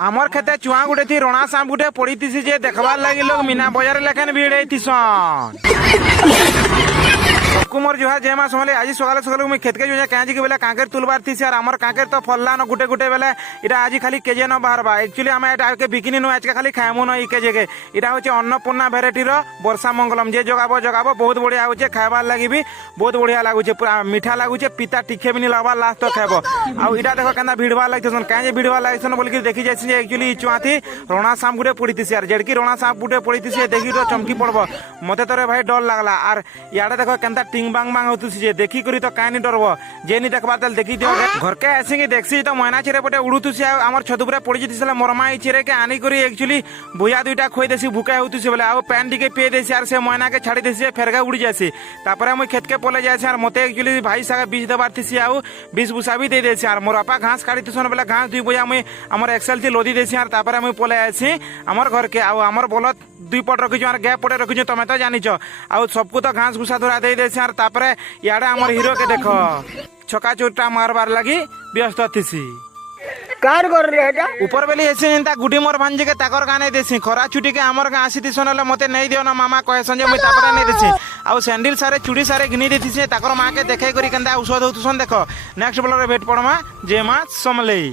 আমার খেতে চুয়া গুটে থি রণা সাপ গুটে পড়িতিছি যে দেখবার লাগি লোক মিনা বজারে লেখেন ভিড় হইতিছন। কুমর জুহার জয় মা সমলে আজি সকালে সকালে মুই খেতকে যাই কাঁজি কি বেলে কাঁকের তুলবার থিছি আর আমার কাঁকের তো ফললা ন গুটে গুটে বেলে এটা আজি খালি কেজে ন বাহারবা। একচুয়ালি আমি এটাকে বিকিনি নু আজকে খালি খাইমু ন এই কেজেকে। এটা হচ্ছে অন্নপূর্ণা ভ্যারাইটির বর্ষা মঙ্গলম যে জগাবো বহুত বড়িয়া হচ্ছে খাইবার লাগি বি বহুত বড়িয়া লাগুছে পুরা মিঠা লাগুছে পিতা টিকে বি নি লাগবার লাস্ট তো খাইব। আর এটা দেখো কেনা ভিড়বার লাগতেছন কাঁজে ভিড়বার লাগতেছন বলি দেখি যাইছি যে একচুয়ালি চুয়াথি রণা সাপ গুটে পড়িতিছি আর যেড়কি রণা সাপ গুটে পড়িতিছি দেখি তো চমকি পড়ব মতে তোরে ভাই ডর লাগলা। আর ইয়াড়ে দেখো কেনতা টিং বাং বাং হতুছি যে দেখি করি তো কাহিনী ডরব যে নি দেখবার তাহলে দেখি দিও ঘরকে আসিকি দেখছি তো ময়না ছেড়ে পটে উড়ুতুছি আমার ছতু পুরা পড়ি যেতেছিল মরমা এই ছেড়েকে আনি করি একচুয়ালি ভুয়া দুইটা খই দেছি ভুকা হতুছি বলে আর প্যান টিকে পেয়ে দেছি আর সে ময়নাকে ছাড়ি দেছি ফেরগা উড়ি যাচ্ছি। তারপরে আমি খেতকে পলে যাচ্ছি আর মতে একচুয়ালি ভাই সাথে বীজ দেবার থিছি আর বীজ ভুষা বি দিয়ে দিয়েছি আর মোর আপা ঘাস কাটিতেছন বলে ঘাস দুই বই আমি আমার এক্সেল থি লদি দিয়েছি আর তারপরে আমি পলে আসি আমার ঘরকে আর আমার বলত দুই পট রখিছু আর গ্যাপ পটে রখিছু তুমি তো জানিছ আর সবকু তো ঘাস ভুষা ধরা দিয়ে দিয়েছি আর তারপরে ইয়াড়ে আমার হিরোকে দেখ ছকা চোরটা মারবার লাগি ব্যস্ত থিছি। কার ঘর রে এটা উপর বেলি এসে চিন্তা গুটি মোর ভাঞ্জিকে তাকর গানে দেছি খরা ছুটিকে আমার গাঁ আসি দিছন হলে মতে নেই দিও না মামা কহেছন যে মুই তারপরে নেই দেছি আর স্যান্ডেল সারে চুড়ি সারে ঘিনি দিছি তাকর মাকে দেখাই করি কেনতা ঔষধ হতুছন দেখ নেক্সট বলরে ভেট পড়মা যে মা সমলেই।